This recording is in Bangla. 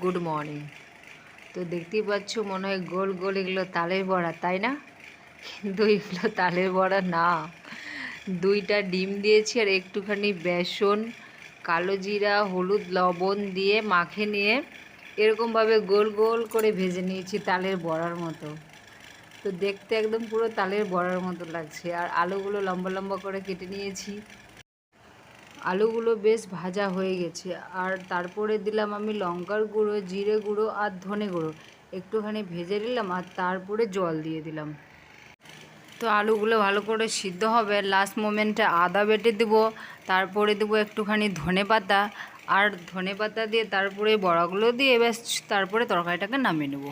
Good morning. তো দেখতেই পাচ্ছ মনে হয় গোল গোল এগুলো তালের বড়া, তাই না? কিন্তু এগুলো তালের বড়া না। 2টা ডিম দিয়েছি আর একটুখানি বেসন, কালো জিরা, হলুদ, লবণ দিয়ে মাখে নিয়ে এরকমভাবে গোল গোল করে ভেজে নিয়েছি তালের বড়ার মতো। তো দেখতে একদম পুরো তালের বড়ার মতো লাগছে। আর আলুগুলো লম্বা লম্বা করে কেটে নিয়েছি। আলুগুলো বেশ ভাজা হয়ে গেছে। আর তারপরে দিলাম আমি লঙ্কার গুঁড়ো, জিরে গুঁড়ো আর ধনে গুঁড়ো একটুখানি ভেজে নিলাম আর তারপরে জল দিয়ে দিলাম। তো আলুগুলো ভালো করে সিদ্ধ হবে। লাস্ট মোমেন্টে আদা বেটে দেবো, তারপরে দেবো একটুখানি ধনেপাতা, আর ধনেপাতা দিয়ে তারপরে বড়াগুলো দিয়ে ব্যাস তারপরে তরকারিটাকে নামিয়ে নেবো।